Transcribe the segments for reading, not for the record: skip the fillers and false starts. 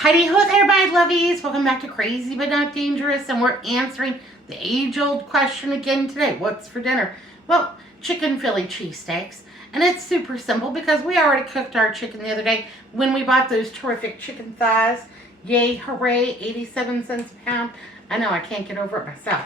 Heidi ho there, my lovies. Welcome back to Crazy But Not Dangerous, and we're answering the age-old question again today. What's for dinner? Well, chicken Philly cheesesteaks, and it's super simple because we already cooked our chicken the other day when we bought those terrific chicken thighs. Yay, hooray, 87 cents a pound. I know, I can't get over it myself.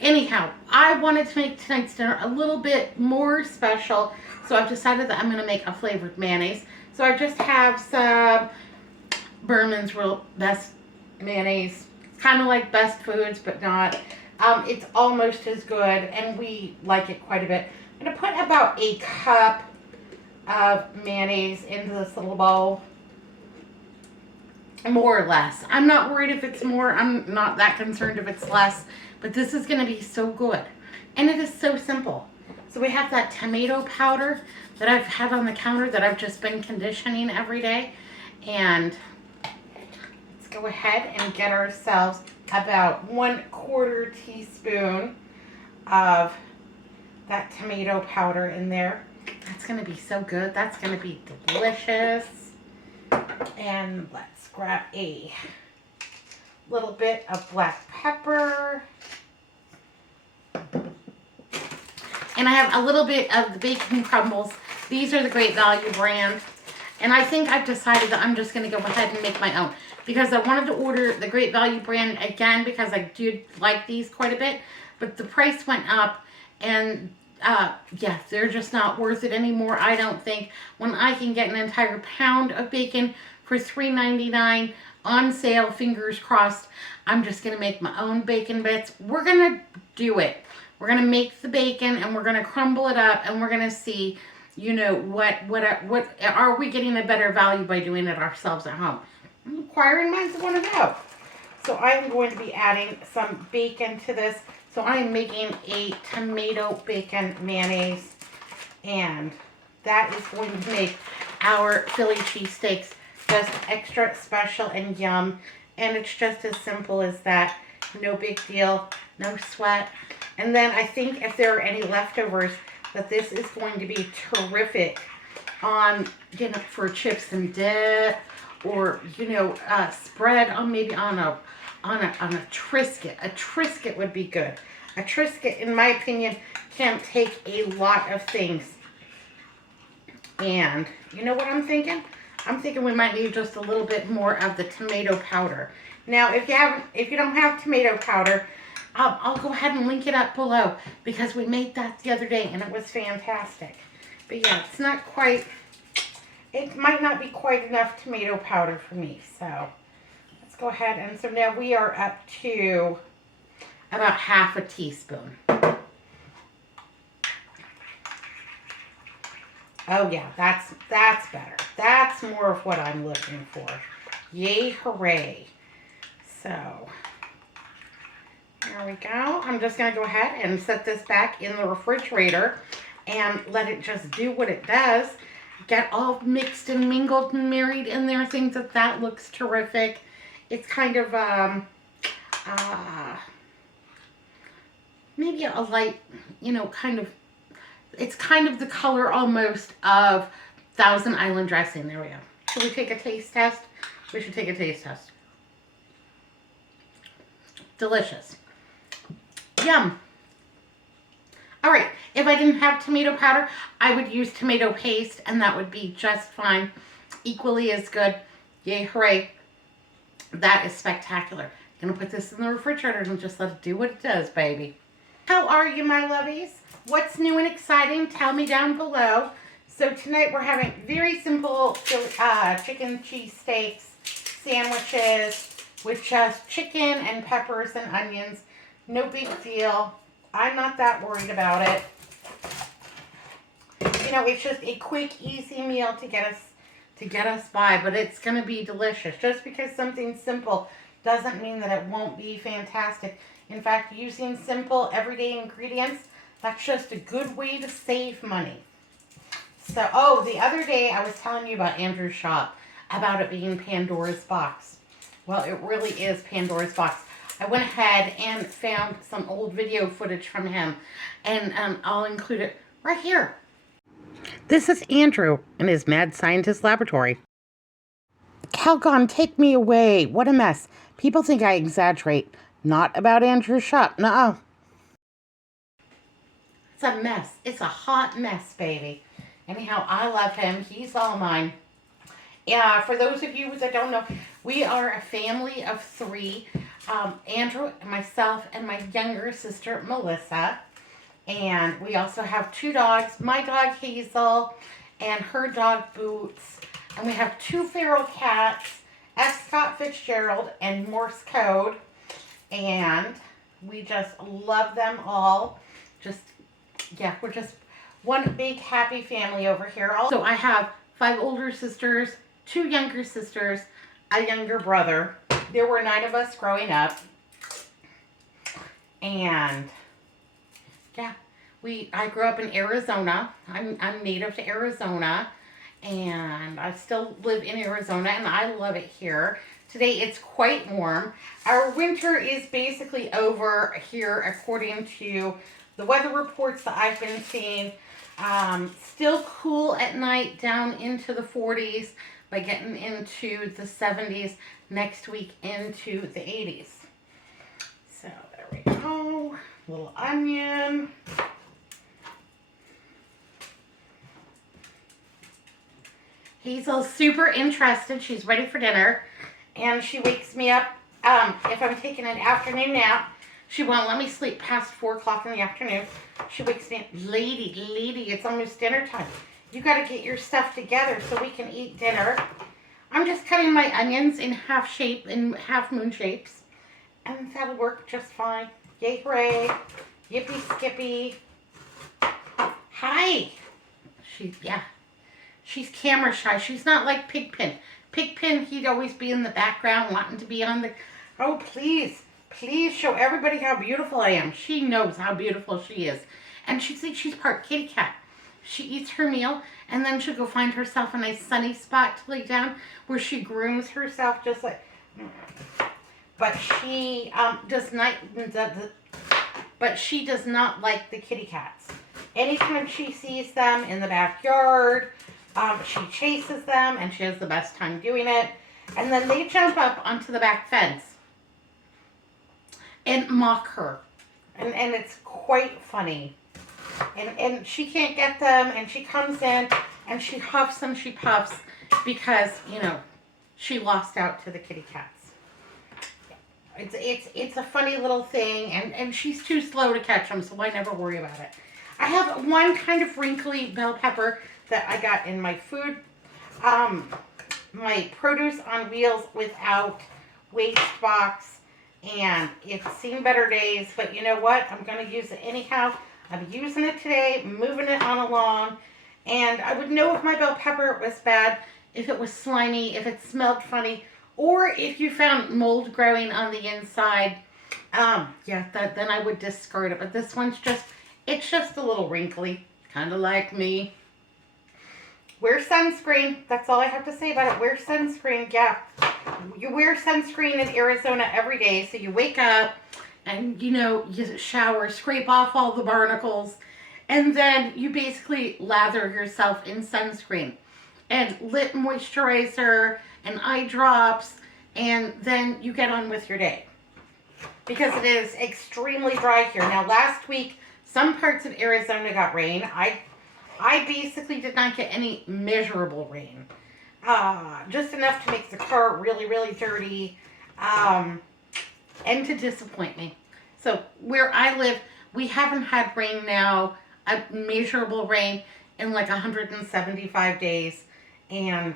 Anyhow, I wanted to make tonight's dinner a little bit more special, so I've decided that I'm going to make a flavored mayonnaise. So I just have some Berman's Real Best mayonnaise. It's kind of like Best Foods, but not. It's almost as good, and we like it quite a bit. I'm going to put about a cup of mayonnaise into this little bowl. More or less. I'm not worried if it's more. I'm not that concerned if it's less. But this is going to be so good. And it is so simple. So we have that tomato powder that I've had on the counter that I've just been conditioning every day. And let's go ahead and get ourselves about 1/4 teaspoon of that tomato powder in there. That's going to be so good. That's going to be delicious. And let's grab a little bit of black pepper. And I have a little bit of the bacon crumbles. These are the Great Value brand. And I think I've decided that I'm just going to go ahead and make my own. Because I wanted to order the Great Value brand again because I do like these quite a bit. But the price went up. And yeah, they're just not worth it anymore, I don't think. When I can get an entire pound of bacon for $3.99 on sale, fingers crossed, I'm just going to make my own bacon bits. We're going to do it. We're going to make the bacon and we're going to crumble it up and we're going to see, you know, what are we getting a better value by doing it ourselves at home? Inquiring minds want to know. So I'm going to be adding some bacon to this. So I am making a tomato bacon mayonnaise, and that is going to make our Philly cheesesteaks just extra special and yum. And it's just as simple as that. No big deal, no sweat. And then I think if there are any leftovers, that this is going to be terrific on, you know, for chips and dip, or, you know, spread on maybe on a Triscuit. A Triscuit would be good. A Triscuit, in my opinion, can take a lot of things. And you know what I'm thinking? I'm thinking we might need just a little bit more of the tomato powder. Now, if you don't have tomato powder, I'll go ahead and link it up below because we made that the other day and it was fantastic. But yeah, it's not quite. It might not be quite enough tomato powder for me, so let's go ahead. And so now we are up to about half a teaspoon. Oh yeah, that's better. That's more of what I'm looking for. Yay, hooray. So there we go. I'm just going to go ahead and set this back in the refrigerator and let it just do what it does. Get all mixed and mingled and married in there. I think that looks terrific. It's kind of maybe a light, you know, kind of, it's kind of the color almost of Thousand Island dressing. There we go. Should we take a taste test? We should take a taste test. Delicious. Yum. All right, if I didn't have tomato powder, I would use tomato paste, and that would be just fine. Equally as good. Yay, hooray. That is spectacular. I'm going to put this in the refrigerator and just let it do what it does, baby. How are you, my lovies? What's new and exciting? Tell me down below. So tonight we're having very simple chicken cheesesteaks sandwiches with just chicken and peppers and onions. No big deal. I'm not that worried about it. You know, it's just a quick, easy meal to get us by, but it's going to be delicious. Just because something's simple doesn't mean that it won't be fantastic. In fact, using simple, everyday ingredients, that's just a good way to save money. So, oh, the other day I was telling you about Andrew's shop, about it being Pandora's box. Well, it really is Pandora's box. I went ahead and found some old video footage from him, and I'll include it right here. This is Andrew in his Mad Scientist Laboratory. Calgon, take me away. What a mess. People think I exaggerate. Not about Andrew's shop. Nuh-uh. It's a mess. It's a hot mess, baby. Anyhow, I love him. He's all mine. Yeah, for those of you that don't know, we are a family of three. Andrew, myself, and my younger sister, Melissa. And we also have two dogs. My dog, Hazel, and her dog, Boots. And we have two feral cats, S. Scott Fitzgerald and Morse Code. And we just love them all. Yeah, we're just one big happy family over here. Also, I have 5 older sisters, 2 younger sisters, a younger brother. There were 9 of us growing up. And yeah, I grew up in Arizona. I'm native to Arizona, and I still live in Arizona, and I love it here. Today it's quite warm. Our winter is basically over here according to the weather reports that I've been seeing. Still cool at night, down into the 40s, but getting into the 70s next week into the 80s. So there we go. Little onion. Hazel's super interested. She's ready for dinner. And she wakes me up. If I'm taking an afternoon nap, she won't let me sleep past 4 o'clock in the afternoon. She wakes me up. Lady, it's almost dinner time. You got to get your stuff together so we can eat dinner. I'm just cutting my onions in half shape, in half moon shapes. And that'll work just fine. Yay, hooray. Yippee, skippy. Hi. She's camera shy. She's not like Pigpen. Pigpen, he'd always be in the background wanting to be on the... Oh, please show everybody how beautiful I am. She knows how beautiful she is. And she thinks she's part kitty cat. She eats her meal, and then she'll go find herself a nice sunny spot to lay down where she grooms herself just like... But she does not... But she does not like the kitty cats. Anytime she sees them in the backyard... she chases them, and she has the best time doing it. And then they jump up onto the back fence and mock her. And it's quite funny. And she can't get them, and she comes in, and she huffs and she puffs because, you know, she lost out to the kitty cats. It's a funny little thing, and she's too slow to catch them, so I never worry about it. I have one kind of wrinkly bell pepper that I got in my food, my produce on wheels without waste box, and it's seen better days, but you know what? I'm going to use it anyhow. I'm using it today, moving it on along, and I would know if my bell pepper was bad, if it was slimy, if it smelled funny, or if you found mold growing on the inside. Then I would discard it, but this one's it's just a little wrinkly, kind of like me. Wear sunscreen. That's all I have to say about it. Wear sunscreen. Yeah. You wear sunscreen in Arizona every day. So you wake up and, you shower, scrape off all the barnacles. And then you basically lather yourself in sunscreen. And lip moisturizer and eye drops. And then you get on with your day. Because it is extremely dry here. Now, last week, some parts of Arizona got rain. I basically did not get any measurable rain. Just enough to make the car really, really dirty, and to disappoint me. So where I live, we haven't had rain now, a measurable rain, in like 175 days. And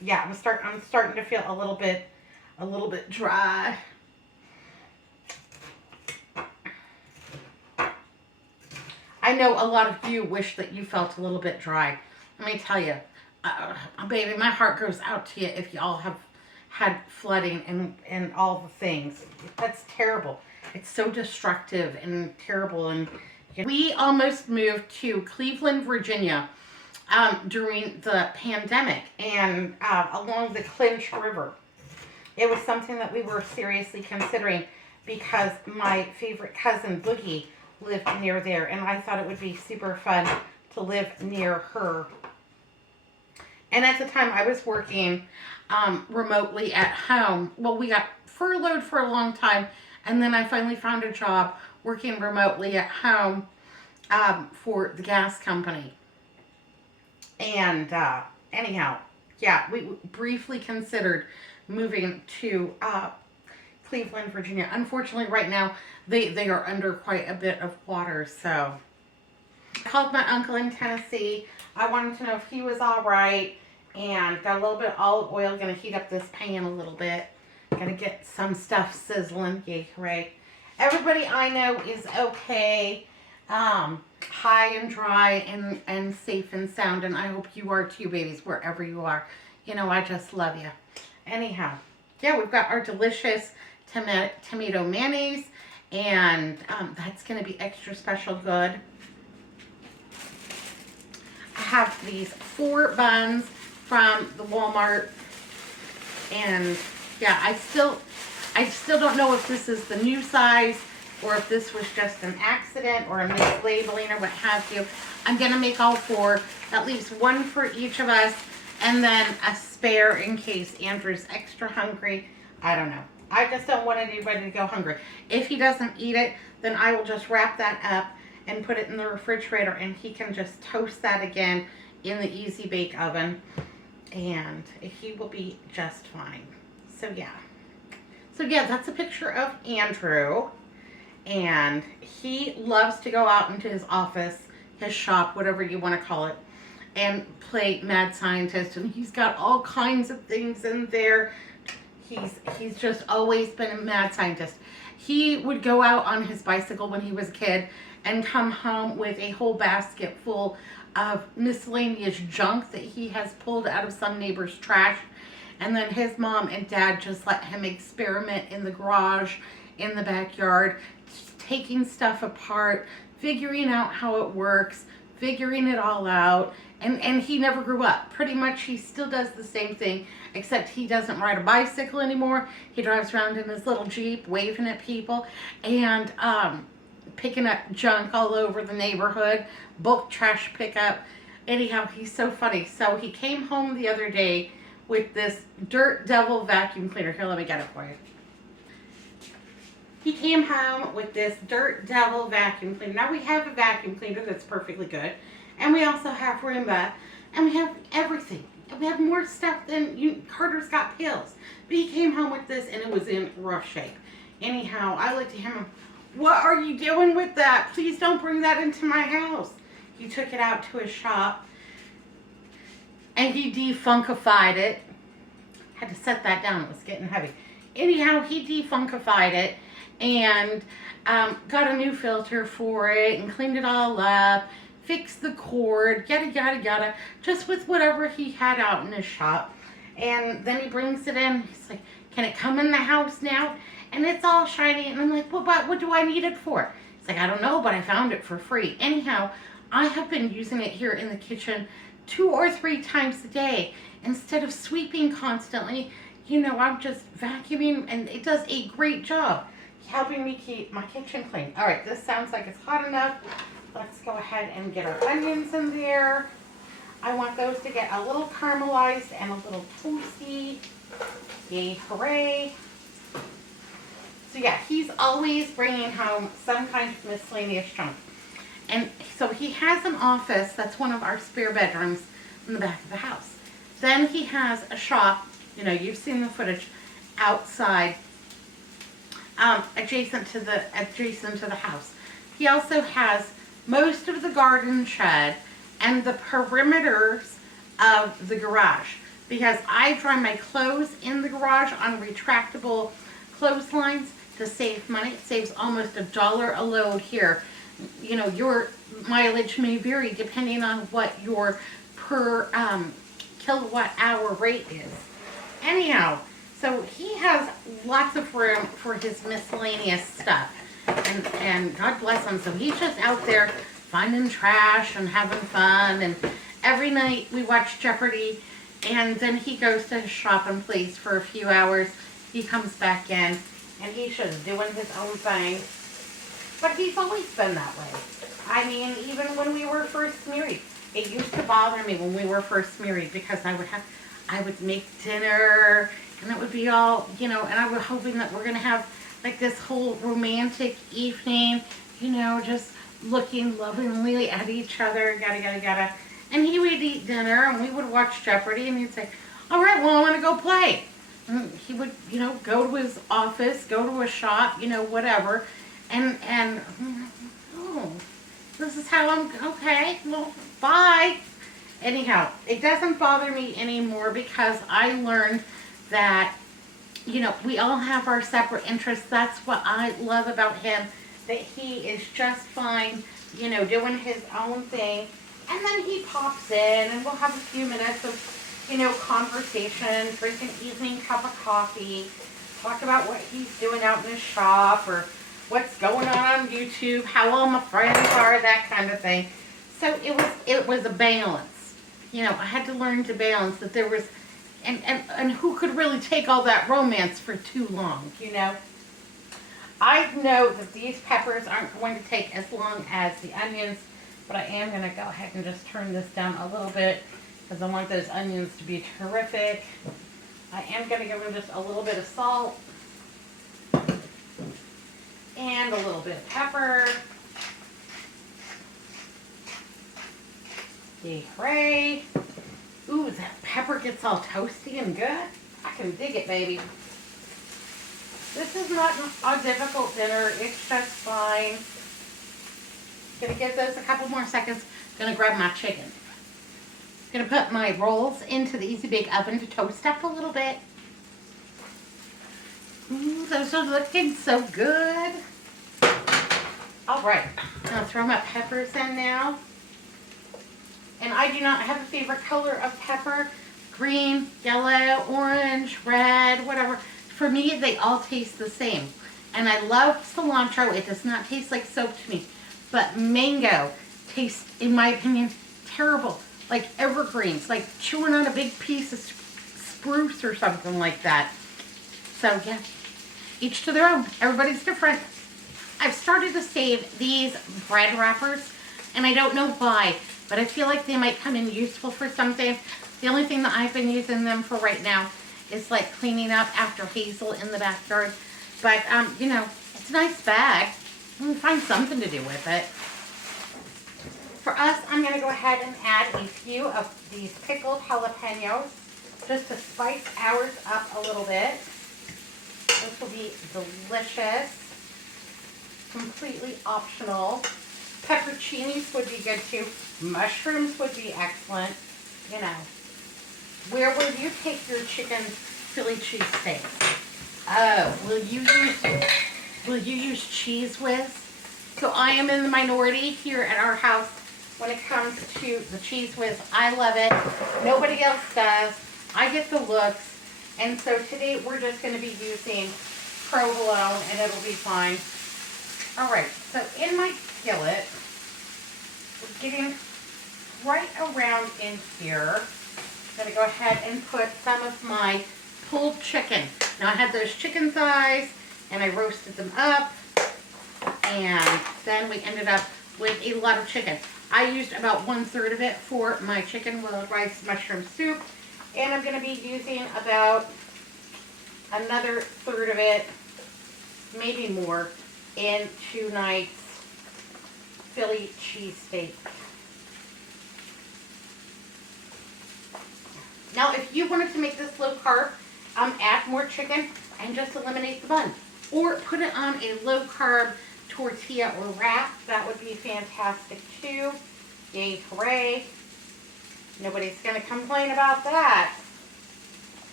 yeah, I'm starting to feel a little bit dry. I know a lot of you wish that you felt a little bit dry. Let me tell you, baby, my heart goes out to you if you all have had flooding and all the things. That's terrible. It's so destructive and terrible. And we almost moved to Cleveland, Virginia during the pandemic and along the Clinch River. It was something that we were seriously considering because my favorite cousin, Boogie, lived near there, and I thought it would be super fun to live near her. And at the time I was working remotely at home. Well, we got furloughed for a long time, and then I finally found a job working remotely at home for the gas company. And anyhow, yeah, we briefly considered moving to Cleveland, Virginia. Unfortunately, right now, they are under quite a bit of water, so I called my uncle in Tennessee. I wanted to know if he was all right, and got a little bit of olive oil. Gonna heat up this pan a little bit. Gonna get some stuff sizzling. Yay, hooray. Everybody I know is okay. High and dry and safe and sound, and I hope you are too, babies, wherever you are. You know, I just love you. Anyhow, yeah, we've got our delicious tomato mayonnaise, and that's going to be extra special good. I have these 4 buns from the Walmart, and yeah, I still don't know if this is the new size or if this was just an accident or a mislabeling or what have you. I'm going to make all 4. That leaves 1 for each of us, and then a spare in case Andrew's extra hungry. I don't know. I just don't want anybody to go hungry. If he doesn't eat it, then I will just wrap that up and put it in the refrigerator, and he can just toast that again in the Easy Bake Oven, and he will be just fine. So yeah, that's a picture of Andrew, and he loves to go out into his office, his shop, whatever you want to call it, and play mad scientist, and he's got all kinds of things in there. He's just always been a mad scientist. He would go out on his bicycle when he was a kid and come home with a whole basket full of miscellaneous junk that he has pulled out of some neighbor's trash. And then his mom and dad just let him experiment in the garage, in the backyard, taking stuff apart, figuring out how it works, figuring it all out. And he never grew up. Pretty much he still does the same thing, except he doesn't ride a bicycle anymore. He drives around in his little Jeep waving at people and picking up junk all over the neighborhood, bulk trash pickup. Anyhow, he's so funny. So he came home the other day with this Dirt Devil vacuum cleaner. Here, let me get it for you. He came home with this Dirt Devil vacuum cleaner. Now we have a vacuum cleaner that's perfectly good. And we also have Roomba. And we have everything. And we have more stuff than Carter's got pills. But he came home with this and it was in rough shape. Anyhow, I looked at him. What are you doing with that? Please don't bring that into my house. He took it out to his shop. And he defunkified it. Had to set that down. It was getting heavy. Anyhow, he defunkified it and got a new filter for it and cleaned it all up, fixed the cord, yada, yada, yada, just with whatever he had out in his shop. And then he brings it in. He's like, can it come in the house now? And it's all shiny. And I'm like, well, but what do I need it for? He's like, I don't know, but I found it for free. Anyhow, I have been using it here in the kitchen 2 or 3 times a day. Instead of sweeping constantly, you know, I'm just vacuuming, and it does a great job helping me keep my kitchen clean. All right, this sounds like it's hot enough. Let's go ahead and get our onions in there. I want those to get a little caramelized and a little toasty. Yay, hooray. So yeah, he's always bringing home some kind of miscellaneous junk. And so he has an office that's one of our spare bedrooms in the back of the house. Then he has a shop, you know, you've seen the footage, outside, adjacent to the house. He also has most of the garden shed and the perimeters of the garage, because I dry my clothes in the garage on retractable clotheslines to save money. It saves almost $1 a load here. You know, your mileage may vary depending on what your per kilowatt hour rate is. Anyhow, so he has lots of room for his miscellaneous stuff. And God bless him. So he's just out there finding trash and having fun. And every night we watch Jeopardy. And then he goes to his shopping place for a few hours. He comes back in and he's just doing his own thing. But he's always been that way. I mean, even when we were first married, it used to bother me when we were first married because I I would make dinner, and it would be all, you know, and I was hoping that we're going to have like this whole romantic evening, you know, just looking lovingly at each other, yada. And he would eat dinner, and we would watch Jeopardy, and he'd say, all right, well, I want to go play. And he would, you know, go to his office, go to a shop, you know, whatever. And oh, this is how I'm, okay, well, bye. Anyhow, it doesn't bother me anymore because I learned that, you know, we all have our separate interests. That's what I love about him, that he is just fine, you know, doing his own thing. And then he pops in and we'll have a few minutes of, you know, conversation, drink an evening cup of coffee, talk about what he's doing out in his shop or what's going on YouTube, how all my friends are, that kind of thing. So it was a balance. You know, I had to learn to balance that there was, and who could really take all that romance for too long, you know? I know that these peppers aren't going to take as long as the onions, but I am going to go ahead and just turn this down a little bit because I want those onions to be terrific. I am going to give them just a little bit of salt and a little bit of pepper. Hooray. Ooh, that pepper gets all toasty and good. I can dig it, baby. This is not a difficult dinner. It's just fine. Gonna give those a couple more seconds. Gonna grab my chicken. Gonna put my rolls into the Easy Bake Oven to toast up a little bit. Ooh, those are looking so good. All right, I'm gonna throw my peppers in now. And I do not have a favorite color of pepper. Green, yellow, orange, red, whatever. For me, they all taste the same. And I love cilantro. It does not taste like soap to me. But mango tastes, in my opinion, terrible. Like evergreens, like chewing on a big piece of spruce or something like that. So yeah, each to their own. Everybody's different. I've started to save these bread wrappers, and I don't know why, but I feel like they might come in useful for something. The only thing that I've been using them for right now is like cleaning up after Hazel in the backyard. But, you know, it's a nice bag. You can find something to do with it. For us, I'm going to go ahead and add a few of these pickled jalapenos just to spice ours up a little bit. This will be delicious. Completely optional. Pepperoncinis would be good too. Mushrooms would be excellent. You know. Where will you take your chicken Philly cheesesteak? Oh, will you use Cheese Whiz? So I am in the minority here at our house when it comes to the Cheese Whiz. I love it. Nobody else does. I get the looks. And so today we're just going to be using provolone and it'll be fine. Alright, so in my skillet, we're getting right around in here. I'm going to go ahead and put some of my pulled chicken. Now I had those chicken thighs and I roasted them up and then we ended up with a lot of chicken. I used about 1/3 of it for my chicken with rice mushroom soup, and I'm going to be using about another 1/3 of it, maybe more, in tonight's Philly cheesesteak. Now, if you wanted to make this low carb, add more chicken and just eliminate the bun. Or put it on a low carb tortilla or wrap. That would be fantastic too. Yay, hooray. Nobody's going to complain about that.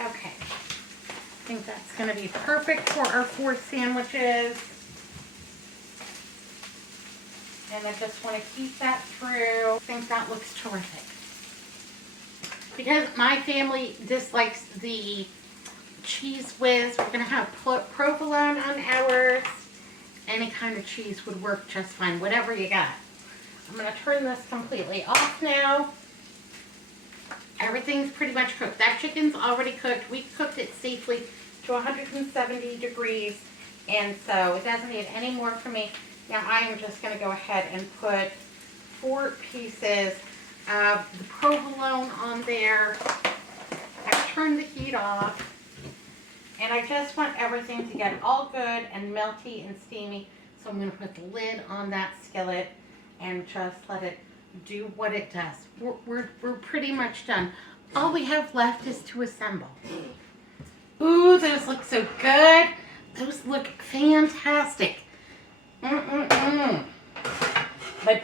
Okay. I think that's going to be perfect for our 4 sandwiches. And I just want to keep that through. I think that looks terrific. Because my family dislikes the Cheese Whiz, we're going to have provolone on ours. Any kind of cheese would work just fine, whatever you got. I'm going to turn this completely off now. Everything's pretty much cooked. That chicken's already cooked. We cooked it safely to 170 degrees, and so it doesn't need any more from me. Now I am just going to go ahead and put 4 pieces The provolone on there. I've turned the heat off. And I just want everything to get all good and melty and steamy. So I'm going to put the lid on that skillet and just let it do what it does. We're pretty much done. All we have left is to assemble. Ooh, those look so good. Those look fantastic. My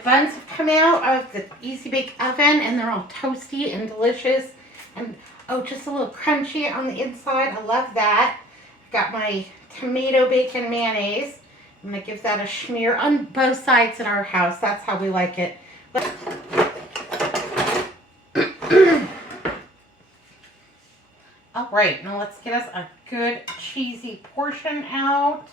buns have come out of the Easy Bake Oven and they're all toasty and delicious. And oh, just a little crunchy on the inside. I love that. I've got my tomato bacon mayonnaise. I'm going to give that a smear on both sides in our house. That's how we like it. All right, now let's get us a good cheesy portion out.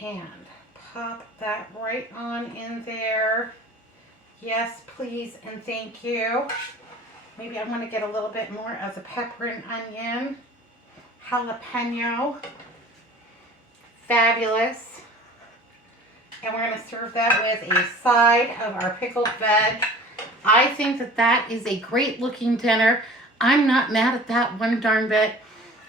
And pop that right on in there. Yes, please, and thank you. Maybe I want to get a little bit more of the pepper and onion. Jalapeno. Fabulous. And we're going to serve that with a side of our pickled veg. I think that that is a great looking dinner. I'm not mad at that one darn bit.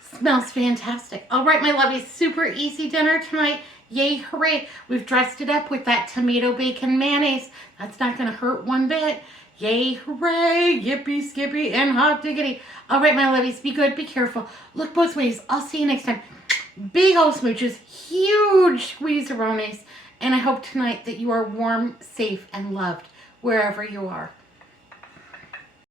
Smells fantastic. All right, my lovies, super easy dinner tonight. Yay, hooray. We've dressed it up with that tomato bacon mayonnaise. That's not going to hurt one bit. Yay, hooray, yippee, skippy, and hot diggity. All right, my lovies, be good, be careful. Look both ways. I'll see you next time. Big old smooches, huge squeeze-a-ronis, and I hope tonight that you are warm, safe, and loved wherever you are.